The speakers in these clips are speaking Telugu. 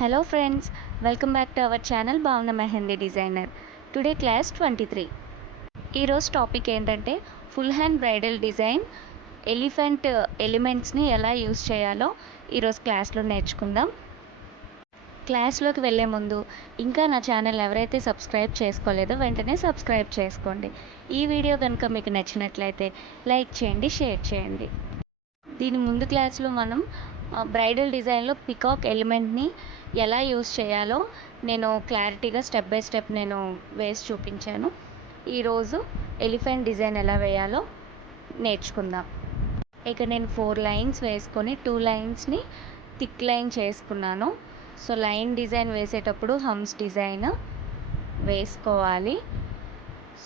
Hello friends, welcome back to our channel Bhavna Mehendi Designer. Today class 23. ఈరోజు టాపిక్ ఏంటంటే full hand bridal design elephant ఎలిమెంట్స్ని ఎలా యూస్ చేయాలో ఈరోజు క్లాస్లో నేర్చుకుందాం. క్లాస్లోకి వెళ్ళే ముందు ఇంకా నా ఛానల్ ఎవరైతే సబ్స్క్రైబ్ చేసుకోలేదో వెంటనే సబ్స్క్రైబ్ చేసుకోండి. ఈ వీడియో కనుక మీకు నచ్చినట్లయితే లైక్ చేయండి, షేర్ చేయండి. దీని ముందు క్లాస్లో మనం బ్రైడల్ డిజైన్లో పికాక్ ఎలిమెంట్ని ఎలా యూస్ చేయాలో నేను క్లారిటీగా స్టెప్ బై స్టెప్ నేను వేసి చూపించాను. ఈరోజు ఎలిఫెంట్ డిజైన్ ఎలా వేయాలో నేర్చుకుందాం. ఇక నేను 4 లైన్స్ వేసుకొని 2 లైన్స్ని థిక్ లైన్ చేసుకున్నాను. సో లైన్ డిజైన్ వేసేటప్పుడు హమ్స్ డిజైన్ వేసుకోవాలి.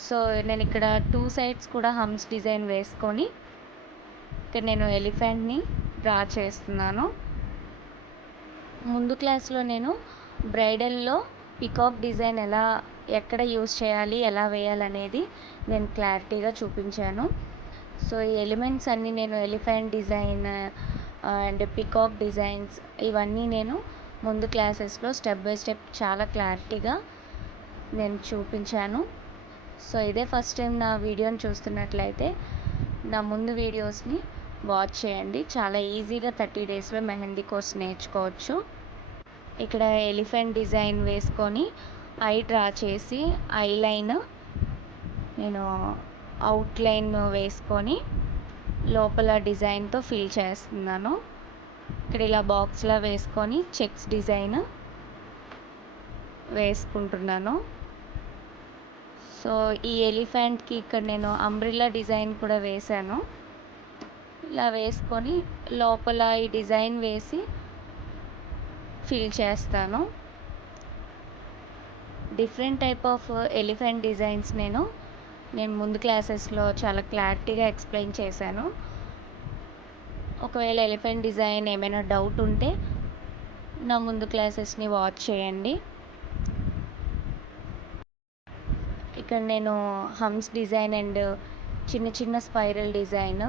సో నేను ఇక్కడ 2 సైడ్స్ కూడా హమ్స్ డిజైన్ వేసుకొని ఇక్కడ నేను ఎలిఫెంట్ని డ్రా చేస్తున్నాను. ముందు క్లాస్లో నేను బ్రైడల్లో పికాక్ డిజైన్ ఎక్కడ యూస్ చేయాలి, ఎలా వేయాలనేది నేను క్లారిటీగా చూపించాను. సో ఈ ఎలిమెంట్స్ అన్నీ నేను elephant design and peacock designs ఇవన్నీ నేను ముందు క్లాసెస్లో స్టెప్ బై స్టెప్ చాలా క్లారిటీగా నేను చూపించాను. సో ఇదే ఫస్ట్ టైం నా వీడియోని చూస్తున్నట్లయితే నా ముందు వీడియోస్ని వాచ్ చేయండి. చాలా ఈజీగా 30 డేస్లో మెహందీ కోర్స్ నేర్చుకోవచ్చు. ఇక్కడ ఎలిఫెంట్ డిజైన్ వేసుకొని ఐ డ్రా చేసి ఐ లైన్ నేను అవుట్లైన్ వేసుకొని లోపల డిజైన్తో ఫిల్ చేస్తున్నాను. ఇక్కడ ఇలా బాక్స్లా వేసుకొని చెక్స్ డిజైన్ వేసుకుంటున్నాను. సో ఈ ఎలిఫెంట్కి ఇక్కడ నేను అంబ్రిల్లా డిజైన్ కూడా వేశాను. ఇలా వేసుకొని లోపల ఈ డిజైన్ వేసి ఫిల్ చేస్తాను. Different type of elephant designs నేను ముందు క్లాసెస్లో చాలా క్లారిటీగా ఎక్స్ప్లెయిన్ చేశాను. ఒకవేళ ఎలిఫెంట్ డిజైన్ ఏమైనా డౌట్ ఉంటే నా ముందు క్లాసెస్ని వాచ్ చేయండి. ఇక్కడ నేను హమ్స్ డిజైన్ అండ్ చిన్న చిన్న స్పైరల్ డిజైన్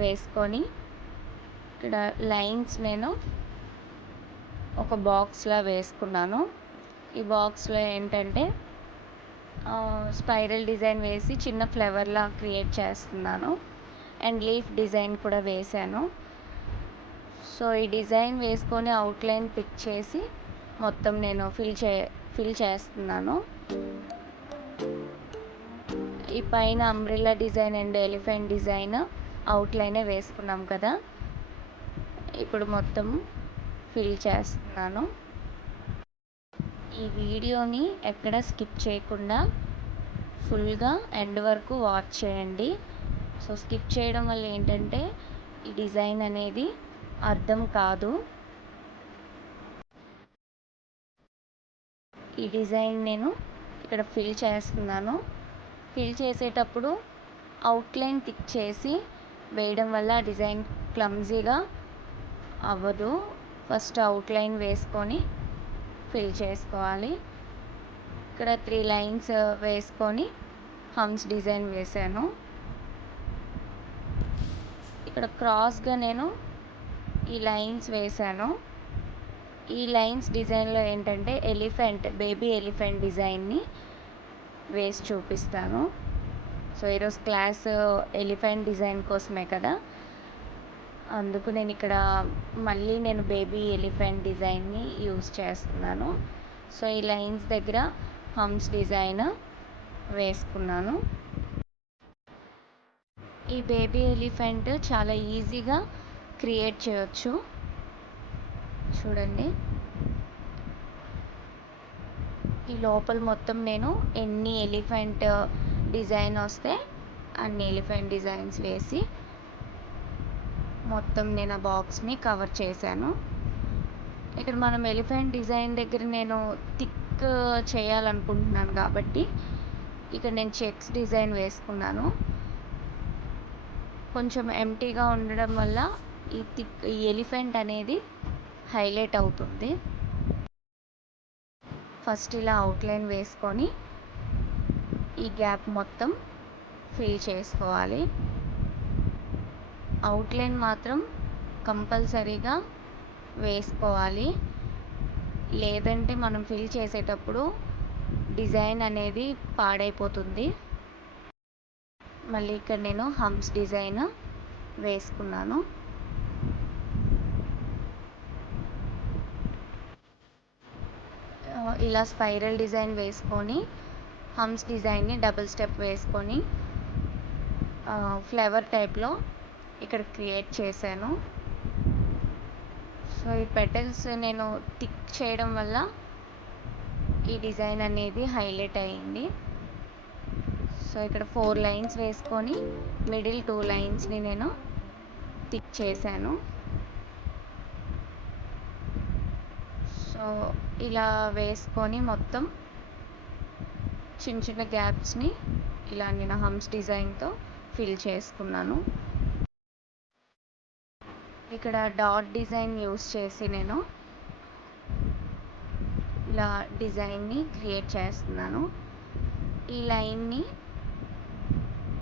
వేసుకొని ఇక్కడ లైన్స్ నేను ఒక బాక్స్లా వేసుకున్నాను. ఈ బాక్స్లో ఏంటంటే స్పైరల్ డిజైన్ వేసి చిన్న ఫ్లవర్లా క్రియేట్ చేస్తున్నాను అండ్ లీఫ్ డిజైన్ కూడా వేశాను. సో ఈ డిజైన్ వేసుకొని అవుట్లైన్ పిక్ చేసి మొత్తం నేను ఫిల్ చేస్తున్నాను. ఈ పైన umbrella design and elephant design అవుట్లైనే వేసుకున్నాం కదా, ఇప్పుడు మొత్తం ఫిల్ చేస్తున్నాను. ఈ వీడియోని ఎక్కడ స్కిప్ చేయకుండా ఫుల్గా ఎండ్ వరకు వాచ్ చేయండి. సో స్కిప్ చేయడం వల్ల ఏంటంటే ఈ డిజైన్ అనేది అర్థం కాదు. ఈ డిజైన్ నేను ఇక్కడ ఫిల్ చేస్తున్నాను. ఫిల్ చేసేటప్పుడు అవుట్లైన్ టిక్ చేసి వేయడం వల్ల డిజైన్ క్లమ్జీగా అవ్వదు. ఫస్ట్ అవుట్లైన్ వేసుకొని ఫిల్ చేసుకోవాలి. ఇక్కడ 3 లైన్స్ వేసుకొని హమ్స్ డిజైన్ వేసాను. ఇక్కడ క్రాస్గా నేను ఈ లైన్స్ వేసాను. ఈ లైన్స్ డిజైన్లో ఏంటంటే బేబీ ఎలిఫెంట్ డిజైన్ని వేసి చూపిస్తాను. సో ఈరోజు క్లాస్ ఎలిఫెంట్ డిజైన్ కోసమే కదా, అందుకు నేను ఇక్కడ మళ్ళీ బేబీ ఎలిఫెంట్ డిజైన్ని యూస్ చేస్తున్నాను. సో ఈ లైన్స్ దగ్గర హమ్స్ డిజైన్ వేసుకున్నాను. ఈ బేబీ ఎలిఫెంట్ చాలా ఈజీగా క్రియేట్ చేయొచ్చు. చూడండి, ఈ లోపల మొత్తం నేను ఎన్ని ఎలిఫెంట్ డిజైన్ వస్తే అన్ని ఎలిఫెంట్ డిజైన్స్ వేసి మొత్తం నేను ఆ బాక్స్ని కవర్ చేశాను. ఇక్కడ మనం ఎలిఫెంట్ డిజైన్ దగ్గర నేను థిక్ చేయాలనుకుంటున్నాను కాబట్టి ఇక్కడ నేను చెక్స్ డిజైన్ వేసుకున్నాను. కొంచెం ఎంటీగా ఉండడం వల్ల ఈ ఎలిఫెంట్ అనేది హైలైట్ అవుతుంది. ఫస్ట్ ఇలా అవుట్లైన్ వేసుకొని ఈ గ్యాప్ మొత్తం ఫిల్ చేసుకోవాలి. అవుట్లైన్ మాత్రం కంపల్సరీగా వేసుకోవాలి. లేదంటే మనం ఫిల్ చేసేటప్పుడు డిజైన్ అనేది పాడైపోతుంది. మళ్ళీ ఇక్కడ నేను హంప్స్ డిజైన్ వేసుకున్నాను. ఇలా స్పైరల్ డిజైన్ వేసుకొని హంప్స్ డిజైన్ని డబుల్ స్టెప్ వేసుకొని ఫ్లవర్ టైప్లో ఇక్కడ క్రియేట్ చేశాను. సో ఈ పెటల్స్ నేను టిక్ చేయడం వల్ల ఈ డిజైన్ అనేది హైలైట్ అయ్యింది. సో ఇక్కడ 4 లైన్స్ వేసుకొని మిడిల్ 2 లైన్స్ని నేను టిక్ చేశాను. సో ఇలా వేసుకొని మొత్తం చిన్న చిన్న గ్యాప్స్ని ఇలా నేను హంప్స్ డిజైన్తో ఫిల్ చేసుకున్నాను. ఇక్కడ డాట్ డిజైన్ యూస్ చేసి నేను ఇలా డిజైన్ని క్రియేట్ చేస్తున్నాను. ఈ లైన్ని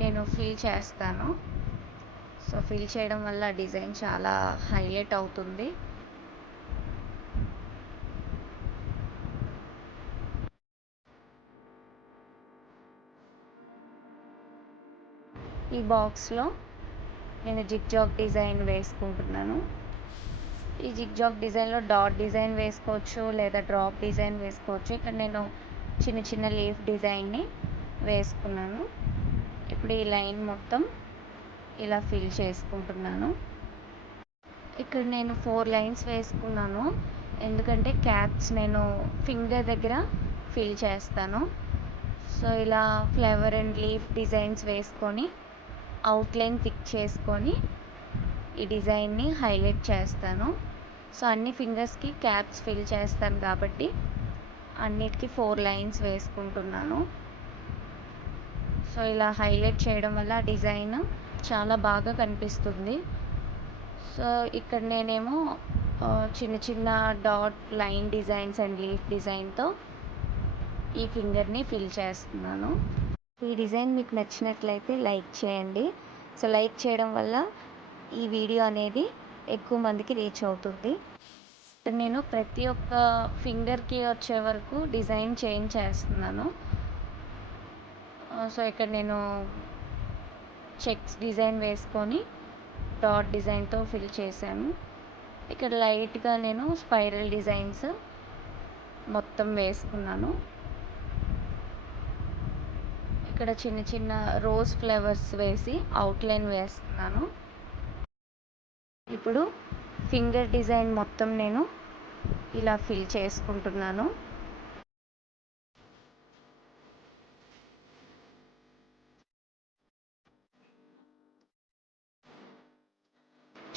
నేను ఫిల్ చేస్తాను. సో ఫిల్ చేయడం వల్ల డిజైన్ చాలా హైలైట్ అవుతుంది. ఈ బాక్స్లో నేను జిగ్జాగ్ డిజైన్ వేసుకుంటున్నాను. ఈ జిగ్జాగ్ డిజైన్లో డాట్ డిజైన్ వేసుకోవచ్చు లేదా డ్రాప్ డిజైన్ వేసుకోవచ్చు. ఇక్కడ నేను చిన్న చిన్న లీఫ్ డిజైన్ని వేసుకున్నాను. ఇప్పుడు ఈ లైన్ మొత్తం ఇలా ఫిల్ చేసుకుంటున్నాను. ఇక్కడ నేను 4 లైన్స్ వేసుకున్నాను, ఎందుకంటే క్యాప్స్ నేను ఫింగర్ దగ్గర ఫిల్ చేస్తాను. సో ఇలా ఫ్లవర్ అండ్ లీఫ్ డిజైన్స్ వేసుకొని అవుట్లైన్ థిక్ చేసుకొని ఈ డిజైన్ని హైలైట్ చేస్తాను. సో అన్ని ఫింగర్స్కి క్యాప్స్ ఫిల్ చేస్తాను కాబట్టి అన్నిటికీ 4 లైన్స్ వేసుకుంటున్నాను. సో ఇలా హైలైట్ చేయడం వల్ల డిజైన్ చాలా బాగా కనిపిస్తుంది. సో ఇక్కడ నేనేమో చిన్న చిన్న dot line designs and leaf డిజైన్తో ఈ ఫింగర్ని ఫిల్ చేస్తున్నాను. ఈ డిజైన్ మీకు నచ్చినట్లయితే లైక్ చేయండి. సో లైక్ చేయడం వల్ల ఈ వీడియో అనేది ఎక్కువ మందికి రీచ్ అవుతుంది. నేను ప్రతి ఒక్క ఫింగర్కి వచ్చే వరకు డిజైన్ చేంజ్ చేస్తున్నాను. సో ఇక్కడ నేను చెక్స్ డిజైన్ వేసుకొని డాట్ డిజైన్తో ఫిల్ చేశాను. ఇక్కడ లైట్గా నేను స్పైరల్ డిజైన్స్ మొత్తం వేసుకున్నాను. ఇక్కడ చిన్న చిన్న రోజ్ ఫ్లవర్స్ వేసి అవుట్లైన్ వేస్తున్నాను. ఇప్పుడు ఫింగర్ డిజైన్ మొత్తం నేను ఇలా ఫిల్ చేసుకుంటున్నాను.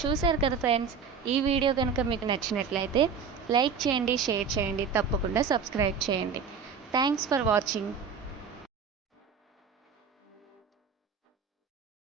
చూశారు కదా ఫ్రెండ్స్, ఈ వీడియో కనుక మీకు నచ్చినట్లయితే లైక్ చేయండి, షేర్ చేయండి, తప్పకుండా సబ్స్క్రైబ్ చేయండి. Thanks for watching.